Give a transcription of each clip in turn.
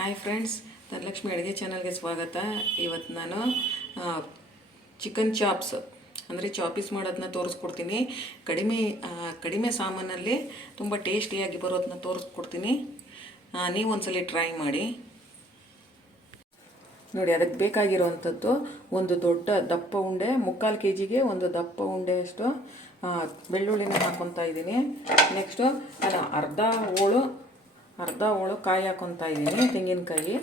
Hi friends Dhanalakshmi ಅಡುಗೆ ಚಾನಲ್ಗೆ ಸ್ವಾಗತ. ಇವತ್ತು ನಾನು ಚಿಕನ್ ಚಾಪ್ಸ್ ಅಂದರೆ ಚಾಪೀಸ್ ಮಾಡೋದನ್ನ ತೋರಿಸ್ಕೊಡ್ತೀನಿ. ಕಡಿಮೆ ಕಡಿಮೆ ಸಾಮಾನಲ್ಲಿ ತುಂಬ ಟೇಸ್ಟಿಯಾಗಿ ಬರೋದನ್ನ ತೋರಿಸ್ಕೊಡ್ತೀನಿ. ನೀವು ಒಂದ್ಸಲಿ ಟ್ರೈ ಮಾಡಿ. ನೋಡಿ ಅದಕ್ಕೆ ಬೇಕಾಗಿರುವಂಥದ್ದು ಒಂದು ದೊಡ್ಡ ದಪ್ಪ ಉಂಡೆ ಮುಕ್ಕಾಲು ಕೆ ಜಿಗೆ ಒಂದು ದಪ್ಪ ಉಂಡೆ ಅಷ್ಟು ಆ, ಬೆಳ್ಳುಳ್ಳಿನ ಹಾಕ್ಕೊತಾ ಇದ್ದೀನಿ. ನೆಕ್ಸ್ಟು ನಾನು ಅರ್ಧ ಹೋಳು ಅರ್ಧ ಹೋಳು ಕಾಯಿ ಹಾಕೊತಾ ಇದ್ದೀನಿ, ತೆಂಗಿನಕಾಯಿ.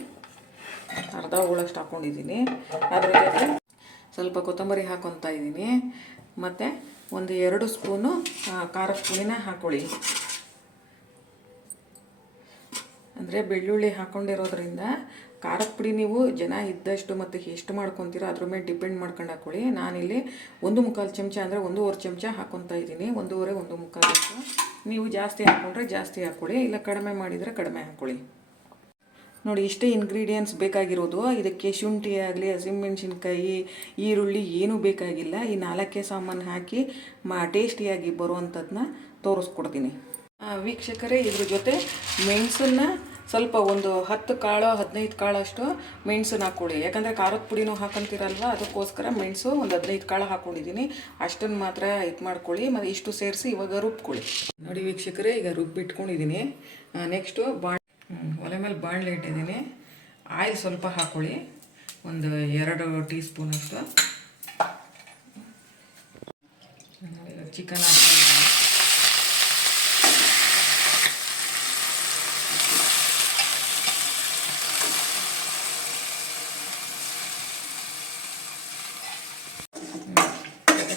ಅರ್ಧ ಹೋಳಷ್ಟು ಹಾಕ್ಕೊಂಡಿದ್ದೀನಿ ಅದ್ರ ಜೊತೆ ಸ್ವಲ್ಪ ಕೊತ್ತಂಬರಿ ಹಾಕೊತಾ ಇದ್ದೀನಿ. ಮತ್ತು ಒಂದು ಎರಡು ಸ್ಪೂನು ಖಾರ ಸ್ಪೂನಿನ ಹಾಕೊಳ್ಳಿ. ಅಂದರೆ ಬೆಳ್ಳುಳ್ಳಿ ಹಾಕ್ಕೊಂಡಿರೋದ್ರಿಂದ ಖಾರದ ಪುಡಿ ನೀವು ಜನ ಇದ್ದಷ್ಟು ಮತ್ತು ಎಷ್ಟು ಮಾಡ್ಕೊತೀರೋ ಅದ್ರ ಮೇಲೆ ಡಿಪೆಂಡ್ ಮಾಡ್ಕೊಂಡು ಹಾಕ್ಕೊಳ್ಳಿ ನಾನಿಲ್ಲಿ ಒಂದು ಮುಕ್ಕಾಲು ಚಮಚ ಅಂದರೆ ಒಂದೂವರೆ ಚಮಚ ಹಾಕ್ಕೊತಾ ಇದ್ದೀನಿ. ಒಂದೂವರೆ, ಒಂದು ಮುಕ್ಕಾಲು ಚಮಚ. ನೀವು ಜಾಸ್ತಿ ಹಾಕ್ಕೊಂಡ್ರೆ ಜಾಸ್ತಿ ಹಾಕ್ಕೊಳ್ಳಿ ಇಲ್ಲ ಕಡಿಮೆ ಮಾಡಿದರೆ ಕಡಿಮೆ ಹಾಕ್ಕೊಳ್ಳಿ ನೋಡಿ, ಇಷ್ಟೇ ಇಂಗ್ರೀಡಿಯೆಂಟ್ಸ್ ಬೇಕಾಗಿರೋದು. ಇದಕ್ಕೆ ಶುಂಠಿ ಆಗಲಿ, ಹಸಿಮೆಣ್ಸಿನ್ಕಾಯಿ, ಈರುಳ್ಳಿ ಏನೂ ಬೇಕಾಗಿಲ್ಲ. ಈ ನಾಲ್ಕೇ ಸಾಮಾನು ಹಾಕಿ ಮಾ ಟೇಸ್ಟಿಯಾಗಿ ಬರುವಂಥದ್ದನ್ನ ತೋರಿಸ್ಕೊಡ್ತೀನಿ. ವೀಕ್ಷಕರೇ, ಇದ್ರ ಜೊತೆ ಮೆಣಸನ್ನ ಸ್ವಲ್ಪ ಒಂದು ಹತ್ತು ಕಾಳು, ಹದಿನೈದು ಕಾಳಷ್ಟು ಮೆಣಸನ್ನ ಹಾಕ್ಕೊಳ್ಳಿ. ಯಾಕಂದರೆ ಖಾರದ ಪುಡಿನೂ ಹಾಕೊಂತೀರಲ್ವ? ಅದಕ್ಕೋಸ್ಕರ ಮೆಣಸು ಒಂದು ಹದಿನೈದು ಕಾಳು ಹಾಕ್ಕೊಂಡಿದ್ದೀನಿ. ಅಷ್ಟನ್ನು ಮಾತ್ರ ಇದು ಮಾಡ್ಕೊಳ್ಳಿ ಮತ್ತು ಇಷ್ಟು ಸೇರಿಸಿ ಇವಾಗ ರುಬ್ಕೊಳ್ಳಿ. ನೋಡಿ ವೀಕ್ಷಕರೇ, ಈಗ ರುಬ್ಬಿಟ್ಕೊಂಡಿದ್ದೀನಿ. ನೆಕ್ಸ್ಟು ಬಾಣ್ ಒಲೆ ಮೇಲೆ ಬಾಣಲೆ ಇಟ್ಟಿದ್ದೀನಿ. ಆಯಿಲ್ ಸ್ವಲ್ಪ ಹಾಕ್ಕೊಳ್ಳಿ. ಒಂದು ಎರಡು ಟೀ ಸ್ಪೂನಷ್ಟು ಚಿಕನ್ ಹಾಕ್ಕೊಂಡಿದ್ದೀನಿ.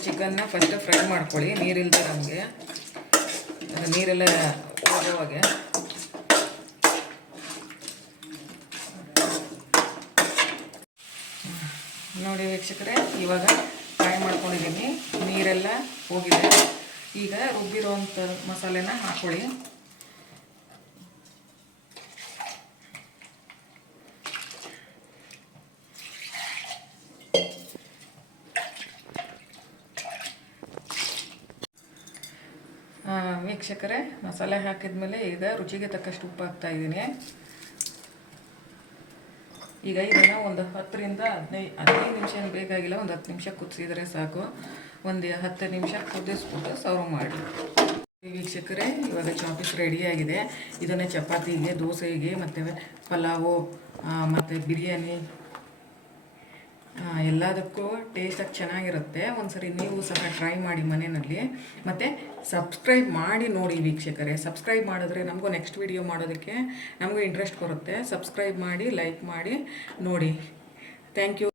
ಚಿಕನ್ನ ಫಸ್ಟ್ ಫ್ರೈ ಮಾಡ್ಕೊಳ್ಳಿ ನೀರಿಲ್ಲದೆ ನಮಗೆ. ನೀರೆಲ್ಲ ಹೋಗೋವಾಗೆ. ನೋಡಿ ವೀಕ್ಷಕರೇ, ಇವಾಗ ಫ್ರೈ ಮಾಡ್ಕೊಂಡಿದ್ದೀನಿ. ನೀರೆಲ್ಲ ಹೋಗಿದೆ. ಈಗ ರುಬ್ಬಿರೋವಂಥ ಮಸಾಲೆನ ಹಾಕ್ಕೊಳ್ಳಿ ವೀಕ್ಷಕರೇ, ಮಸಾಲೆ ಹಾಕಿದ್ಮೇಲೆ ಈಗ ರುಚಿಗೆ ತಕ್ಕಷ್ಟು ಉಪ್ಪು ಹಾಕ್ತಾ ಇದ್ದೀನಿ. ಈಗ ಇದನ್ನು ಒಂದು ಹತ್ತರಿಂದ ಹದಿನೈದು ಹದಿನೈದು ನಿಮಿಷ ಬೇಕಾಗಿಲ್ಲ, ಒಂದು ಹತ್ತು ನಿಮಿಷ ಕುದಿಸಿದರೆ ಸಾಕು. ಒಂದು ಹತ್ತು ನಿಮಿಷ ಕುದಿಸ್ಬಿಟ್ಟು ಸರ್ವ್ ಮಾಡಿ. ವೀಕ್ಷಕರೇ, ಇವಾಗ ಚಾಪಿಸ್ ರೆಡಿಯಾಗಿದೆ ಇದನ್ನು ಚಪಾತಿಗೆ, ದೋಸೆಗೆ, ಮತ್ತು ಪಲಾವು ಮತ್ತು ಬಿರಿಯಾನಿ ಎಲ್ಲದಕ್ಕೂ ಟೇಸ್ಟಾಗಿ ಚೆನ್ನಾಗಿರುತ್ತೆ. ಒಂದ್ಸರಿ ನೀವು ಸಹ ಟ್ರೈ ಮಾಡಿ ಮನೆಯಲ್ಲಿ. ಮತ್ತು ಸಬ್ಸ್ಕ್ರೈಬ್ ಮಾಡಿ ನೋಡಿ ವೀಕ್ಷಕರೇ. ಸಬ್ಸ್ಕ್ರೈಬ್ ಮಾಡಿದ್ರೆ ನಮಗೂ ನೆಕ್ಸ್ಟ್ ವಿಡಿಯೋ ಮಾಡೋದಕ್ಕೆ ನಮಗೂ ಇಂಟ್ರೆಸ್ಟ್ ಬರುತ್ತೆ. ಸಬ್ಸ್ಕ್ರೈಬ್ ಮಾಡಿ ಲೈಕ್ ಮಾಡಿ, ನೋಡಿ. Thank you